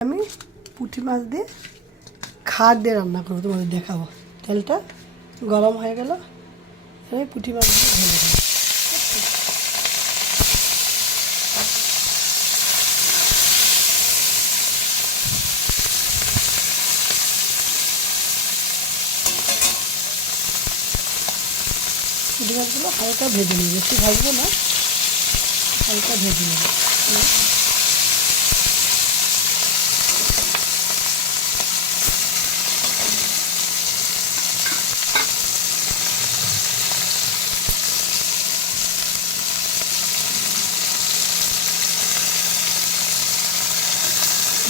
আমি পুঁটি মাছ দিয়ে খার দিয়ে রান্না করব, তোমাদের দেখাবো। তেলটা গরম হয়ে গেল আমি পুঁটি মাছ দিয়ে ঢেলে দেবো। পুঁটি মাছগুলো হালকা ভেজে নেব, বেশি ভাজবো না, হালকা ভেজে নেব।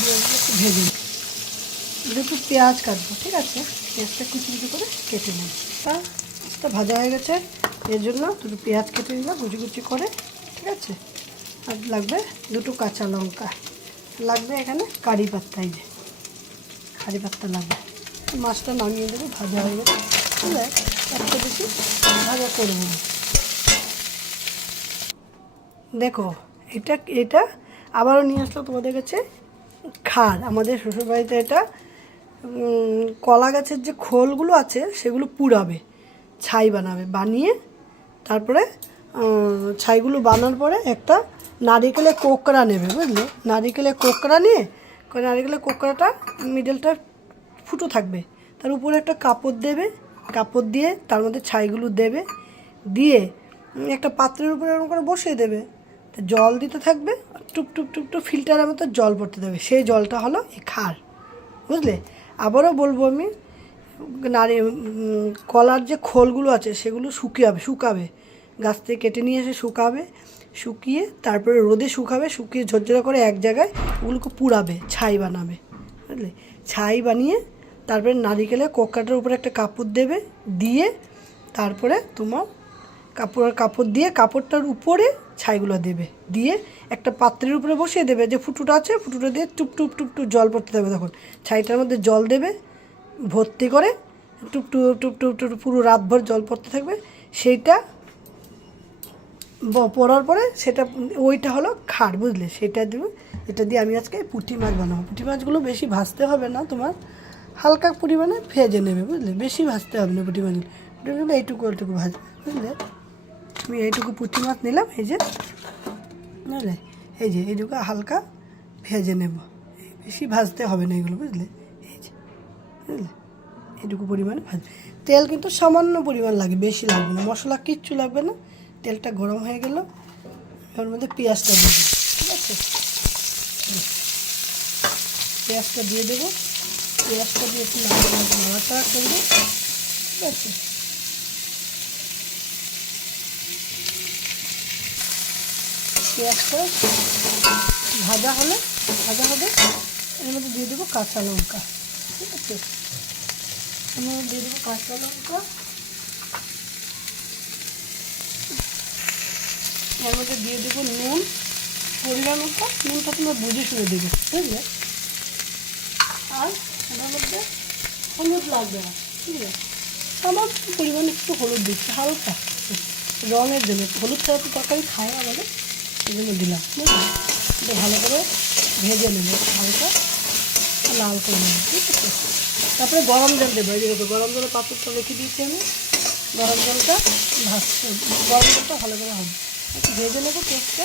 একটু ভেজে এবার একটু পেঁয়াজ কাটবো, ঠিক আছে? পেঁয়াজটা কুচি কুচি করে কেটে নেব। তা মাছটা ভাজা হয়ে গেছে। এর জন্য দুটো পেঁয়াজ কেটে নিলাম কুচি কুচি করে, ঠিক আছে? আর লাগবে দুটো কাঁচা লঙ্কা। লাগবে এখানে কারি পাত্তা যে। কারি পাত্তা লাগবে। মাছটা নামিয়ে দেবো, ভাজা হয়ে গেছে। ঠিক আছে বেশি ভাজা করব না দেখো, এটা এটা আবারও নিয়ে আসলো তোমাদের কাছে খার আমাদের শ্বশুরবাড়িতে এটা কলা গাছের যে খোলগুলো আছে, সেগুলো পুড়াবে, ছাই বানাবে। বানিয়ে তারপরে ছাইগুলো বানার পরে একটা নারিকেলের কোকড়া নেবে, বুঝলে? নারিকেলের কোকড়া নিয়ে নারিকেলের কোকড়াটা মিডলটা ফুটো থাকবে। তার উপরে একটা কাপড় দেবে, কাপড় দিয়ে তার মধ্যে ছাইগুলো দেবে, দিয়ে একটা পাত্রের উপরে এরকম করে বসিয়ে দেবে। জল দিতে থাকবে টুপ টুপ টুপ টুপ ফিল্টারের মতো জল পড়তে দেবে। সেই জলটা হলো এই খার বুঝলে? আবারও বলব আমি, নারী কলার যে খোলগুলো আছে, সেগুলো শুকিয়ে, শুকাবে। গাছ থেকে কেটে নিয়ে এসে শুকাবে, শুকিয়ে তারপরে রোদে শুকাবে, শুকিয়ে ঝরঝরা করে এক জায়গায় ওগুলোকে পুড়াবে, ছাই বানাবে, বুঝলে? ছাই বানিয়ে তারপরে নারিকেলের কোকাটার উপরে একটা কাপড় দেবে, দিয়ে তারপরে তোমার কাপড় কাপড় দিয়ে কাপড়টার উপরে ছাইগুলো দেবে। দিয়ে একটা পাত্রের উপরে বসিয়ে দেবে। যে ফুটুটা আছে, ফুটুটা দিয়ে টুপ টুপ টুপ টুপ জল পড়তে থাকবে তখন। ছাইটার মধ্যে জল দেবে, ভর্তি করে টুপ টুপ টুপ পুরো রাতভর জল পড়তে থাকবে। সেইটা পড়ার পরে সেটা, ওইটা হলো খাট বুঝলে? সেটা দেবে। এটা দিয়ে আমি আজকে পুঁটি মাছ বানাবো। পুঁটি মাছগুলো বেশি ভাজতে হবে না তোমার। হালকা পরিমাণে ভেজে নেবে, বুঝলে? বেশি ভাজতে হবে না পুঁটি মাছগুলো। পুঁটি মাছগুলো এইটুকু এইটুকু ভাজবে, বুঝলে? আমি এইটুকু পুঁটি মাছ নিলাম, এই যে, বুঝলে? এই যে, এইটুকু হালকা ভেজে নেব। বেশি ভাজতে হবে না এগুলো, বুঝলে? এই যে, বুঝলে? এইটুকু পরিমাণে ভাজবে তেল কিন্তু সামান্য পরিমাণ লাগে, বেশি লাগবে না। মশলা কিচ্ছু লাগবে না। তেলটা গরম হয়ে গেল ওর মধ্যে পেঁয়াজটা দেবো, ঠিক আছে? পেঁয়াজটা দিয়ে দেবো। পেঁয়াজটা দিয়ে একটু নাড়া- নাড়াচাড়া করব, ঠিক আছে? পেঁয়াজটা ভাজা হলে, ভাজা হবে। এর মধ্যে দিয়ে দেবো কাঁচা লঙ্কা, ঠিক আছে? মধ্যে দিয়ে দেবো কাঁচা লঙ্কা। এর মধ্যে দিয়ে দেবো নুন পরিমাণ মতো নুনটা তোমরা বুঝে শুনে বুঝলে? আর মধ্যে হলুদ লাগবে না ঠিক আছে আমার পরিমাণে একটু হলুদ দিচ্ছি, হালকা। রঙের জন্য হলুদ ছাড়া তো তরকারি খায় আমাদের জন্য দিলাম। এটা ভালো করে ভেজে নেব। হালকা লাল করে নেব, ঠিক আছে? তারপরে গরম জল দেবো। এই দেখো, গরম জলের পাত্রটা রেখে দিয়েছি আমি। গরম জলটা ভাজতে গরম জলটা ভালো করে হবে। ভেজে নেব পেঁয়াজটা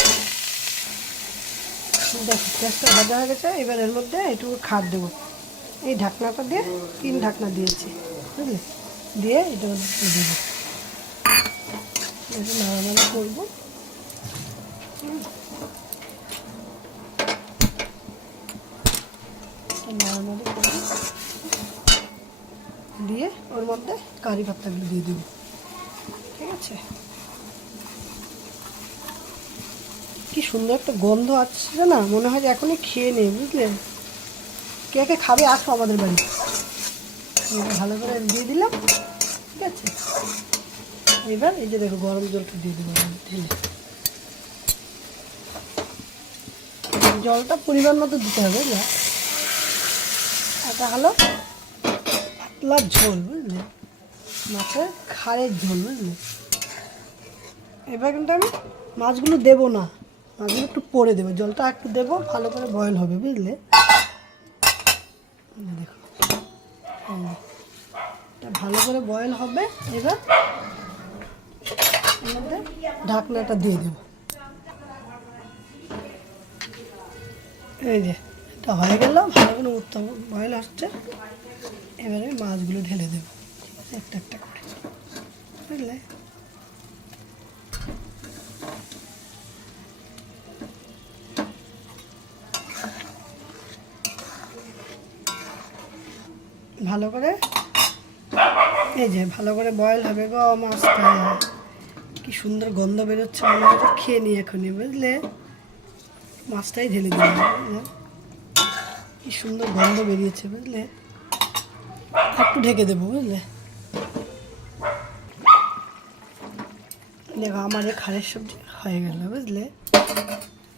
দেখো পেঁয়াজটা ভাজা হয়ে গেছে। এবার এর মধ্যে একটু খাট দেবো। এই ঢাকনাটা দিয়ে তিন ঢাকনা দিয়েছি। বুঝলি? দিয়ে এটা দেবো নাড়ানাড়ি করব। দিয়ে ওর মধ্যে কারি পাত্তাগুলো দিয়ে দেবো। ঠিক আছে? কি সুন্দর একটা গন্ধ আসছে না? মনে হয় যে এখনই খেয়ে নেই বুঝলেন কে কে খাবে আসো আমাদের বাড়ি। ভালো করে দিয়ে দিলাম, ঠিক আছে? এবার এই যে দেখো গরম জলটা দিয়ে আমি ঢেলে। জলটা পরিমাণ মতো দিতে হবে, বুঝলে? এটা হলো পাতলা ঝোল, বুঝলে? মাছের খাড়ের ঝোল, বুঝলে? এবার কিন্তু আমি মাছগুলো দেবো না। মাছগুলো একটু পরে দেবো। জলটা একটু দেবো, ভালো করে বয়েল হবে, বুঝলে? দেখো। এটা ভালো করে বয়েল হবে। এবার ঢাকনাটা দিয়ে দেব। এই যে, এটা হয়ে গেল ভালো করে উত্তম বয়েল আসছে। এবারে মাছগুলো ঢেলে দেবো। একটা একটা করে। বুঝলে? ভালো করে? এই যে, ভালো করে বয়েল হবে গো মাছটা। কি সুন্দর গন্ধ বেরোচ্ছে মনে হচ্ছে। খেয়ে নিই এখনই, বুঝলে? মাছটাই ঢেলে দিলাম? কি সুন্দর গন্ধ বেরিয়েছে, বুঝলে? একটু ঢেকে দেবো, বুঝলে? দেখো, আমার এই খারের সবজি হয়ে গেল, বুঝলে?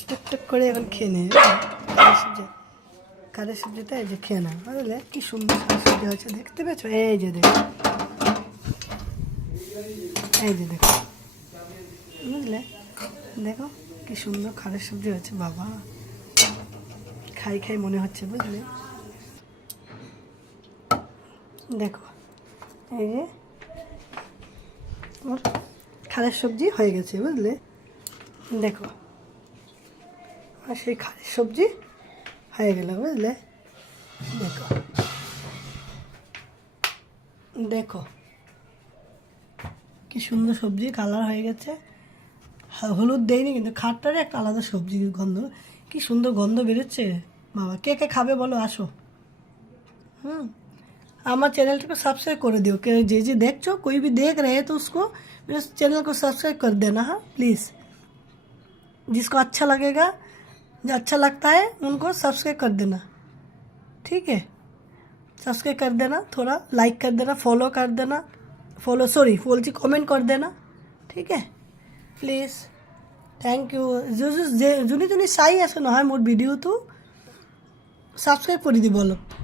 টুকটুক করে এখন খেয়ে নেবে খারের সবজি খারের সবজিটা এই যে খেয়ে নাও, বুঝলে? কি সুন্দর খারের সবজি হয়েছে, দেখতে পেয়েছ? এই যে দেখো। এই যে দেখো, বুঝলে? দেখো কি সুন্দর খারের সবজি হয়েছে, বাবা। খাই খাই মনে হচ্ছে, বুঝলে? দেখো, এই যে আমার খালের সবজি হয়ে গেছে, বুঝলে? দেখো, আর সেই খালের সবজি হয়ে গেল, বুঝলে? দেখো দেখো, কি সুন্দর সবজি, কালার হয়ে গেছে। হলুদ দেয়নি কিন্তু খাটটারে একটা আলাদা সবজি গন্ধ কি সুন্দর গন্ধ বেরোচ্ছে বাবা কে কে খাবে বলো আসো হুম আমার चैनल को सब्सक्राइब कर दियो कि जे जे देखो कोई भी देख रहे हैं तो उसको मेरे चैनल को सब्सक्राइब कर देना हाँ प्लीज़ जिसको अच्छा लगेगा जो अच्छा लगता है उनको सब्सक्राइब कर देना ठीक है सब्सक्राइब कर देना थोड़ा लाइक कर देना फॉलो कर देना फॉलो सॉरी बोल जी कमेंट कर देना ठीक है প্লিজ থেংক ইউ যোনে যোনে চাই আছে নহয় মোৰ ভিডিঅ'টো ছাবস্ক্ৰাইব কৰি দিব অলপ